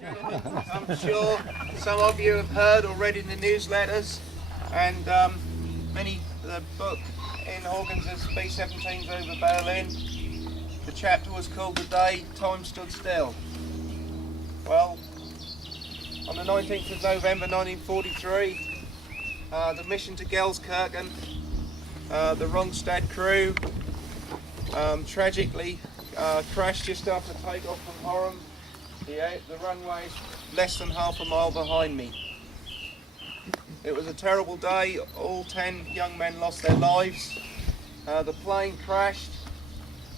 Gentlemen, I'm sure some of you have heard or read in the newsletters, and the book in Hawkins's B-17s over Berlin. The chapter was called "The Day Time Stood Still." Well, on the 19th of November 1943, the mission to Gelsenkirchen, the Ronstadt crew tragically crashed just after takeoff from Horham. The runway is less than half a mile behind me. It was a terrible day. All 10 young men lost their lives. The plane crashed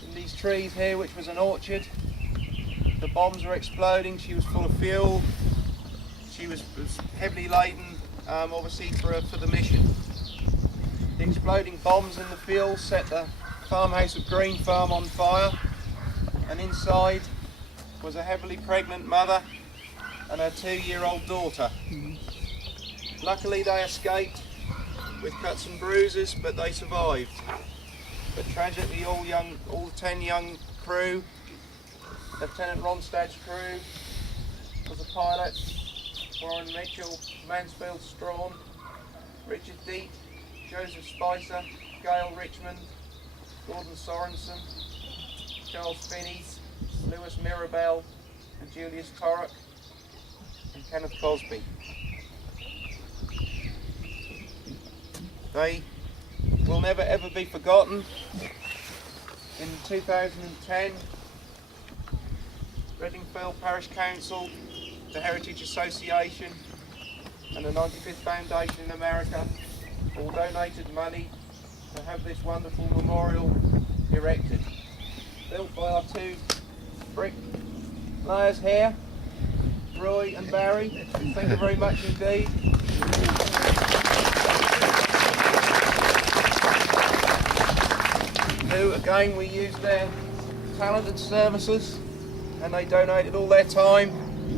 in these trees here, which was an orchard. The bombs were exploding. She was full of fuel. She was heavily laden, obviously for the mission. The exploding bombs in the field set the farmhouse of Green Farm on fire, and inside was a heavily pregnant mother and her 2-year-old daughter. Luckily they escaped with cuts and bruises, but they survived. But tragically all 10 young crew, Lieutenant Ronstadt's crew, was the pilot, Warren Mitchell, Mansfield Strawn, Richard Deet, Joseph Spicer, Gail Richmond, Gordon Sorensen, Charles Finney, Lewis Mirabell, and Julius Torrock, and Kenneth Cosby. They will never ever be forgotten. In 2010, Redlingfield Parish Council, the Heritage Association, and the 95th Foundation in America all donated money to have this wonderful memorial erected. Built by our 2 brick layers here, Roy and Barry. Thank you very much indeed. Again, we used their talented services, and they donated all their time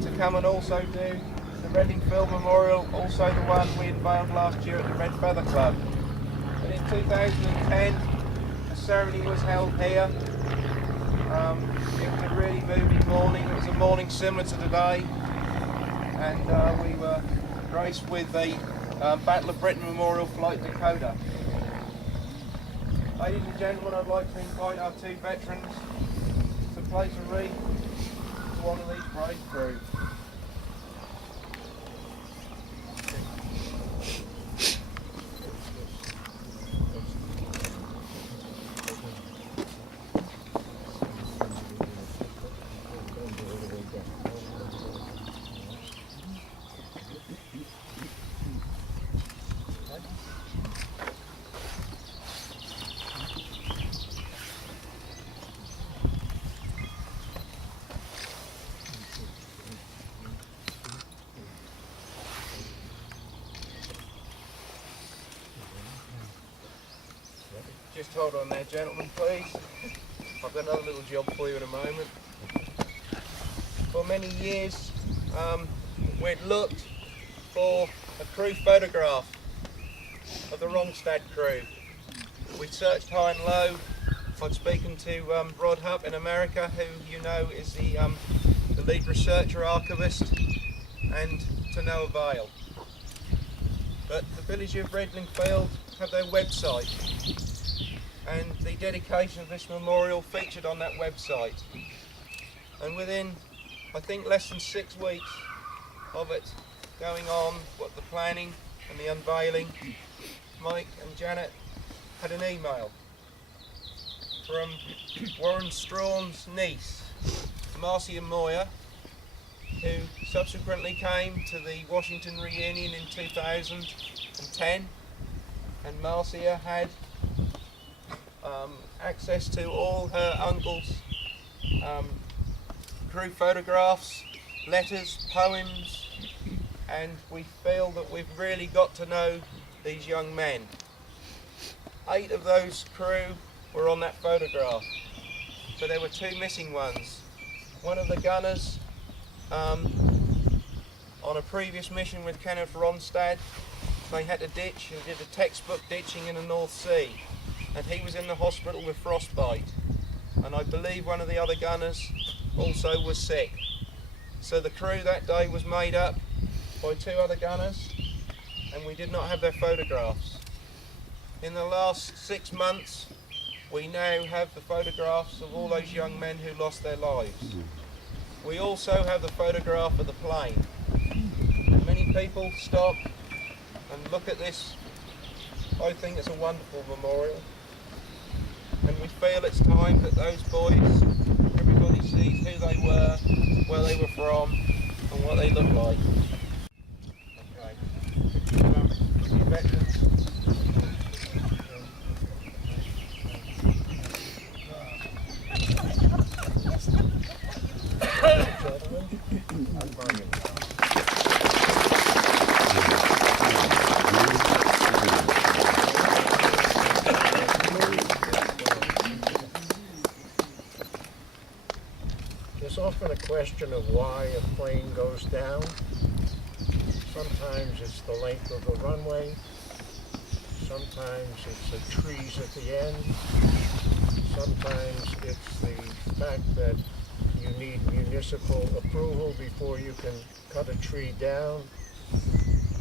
to come and also do the Redlingfield Memorial, also the one we unveiled last year at the Red Feather Club. But in 2010, a ceremony was held here. It was a really moving morning. It was a morning similar to today, and we were graced with the Battle of Britain Memorial Flight Dakota. Ladies and gentlemen, I'd like to invite our 2 veterans to place a wreath to one of these brave crew. Just hold on there, gentlemen, please. I've got another little job for you in a moment. For many years, we'd looked for a crew photograph of the Ronstadt crew. We searched high and low. I'd spoken to Rod Hupp in America, who you know is the lead researcher archivist, and to no avail. But the village of Redlingfield have their website, and the dedication of this memorial featured on that website. And within, I think, less than 6 weeks of it going on, the planning and the unveiling, Mike and Janet had an email from Warren Strawn's niece, Marcia Moyer, who subsequently came to the Washington reunion in 2010, and Marcia had access to all her uncle's crew photographs, letters, poems, and we feel that we've really got to know these young men. 8 of those crew were on that photograph, but there were 2 missing ones. One of the gunners on a previous mission with Kenneth Ronstadt, they had to ditch and did a textbook ditching in the North Sea, and he was in the hospital with frostbite, and I believe one of the other gunners also was sick. So the crew that day was made up by 2 other gunners, and we did not have their photographs. In the last 6 months, we now have the photographs of all those young men who lost their lives. We also have the photograph of the plane. And many people stop and look at this. I think it's a wonderful memorial. And we feel it's time that those boys, everybody sees who they were, where they were from, and what they look like. Okay. The veterans. There's often a question of why a plane goes down. Sometimes it's the length of the runway. Sometimes it's the trees at the end. Sometimes it's the fact that you need municipal approval before you can cut a tree down.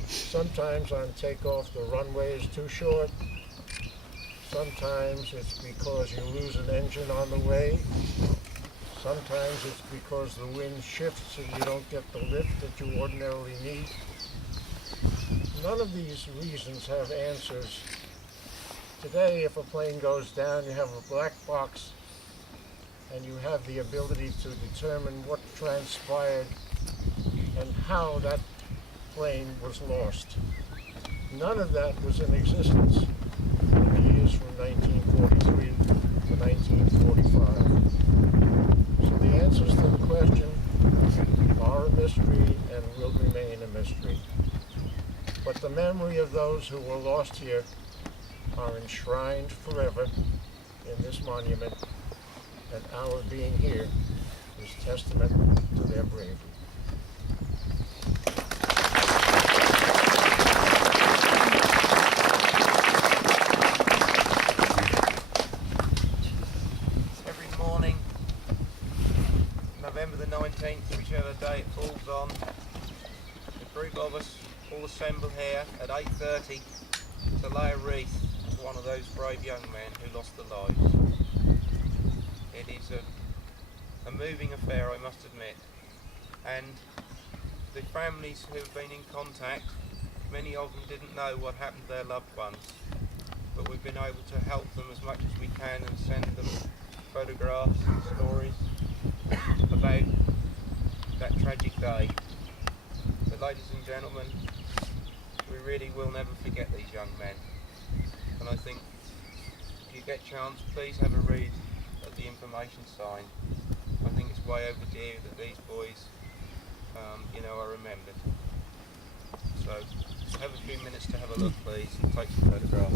Sometimes on takeoff the runway is too short. Sometimes it's because you lose an engine on the way. Sometimes it's because the wind shifts and you don't get the lift that you ordinarily need. None of these reasons have answers. Today, if a plane goes down, you have a black box and you have the ability to determine what transpired and how that plane was lost. None of that was in existence in the years from 1943 to 1945. So the answers to the question are a mystery and will remain a mystery. But the memory of those who were lost here are enshrined forever in this monument, and our being here is testament to their bravery. Every morning, November the 19th, whichever day it falls on, a group of us all assemble here at 8:30 to lay a wreath to one of those brave young men who lost their lives. It is a moving affair, I must admit, and the families who have been in contact, many of them didn't know what happened to their loved ones, but we've been able to help them as much as we can and send them photographs and stories about that tragic day. But ladies and gentlemen, we really will never forget these young men, and I think if you get a chance, please have a read of the information sign. I think it's way overdue that these boys are remembered. So have a few minutes to have a look, please, and take some photographs.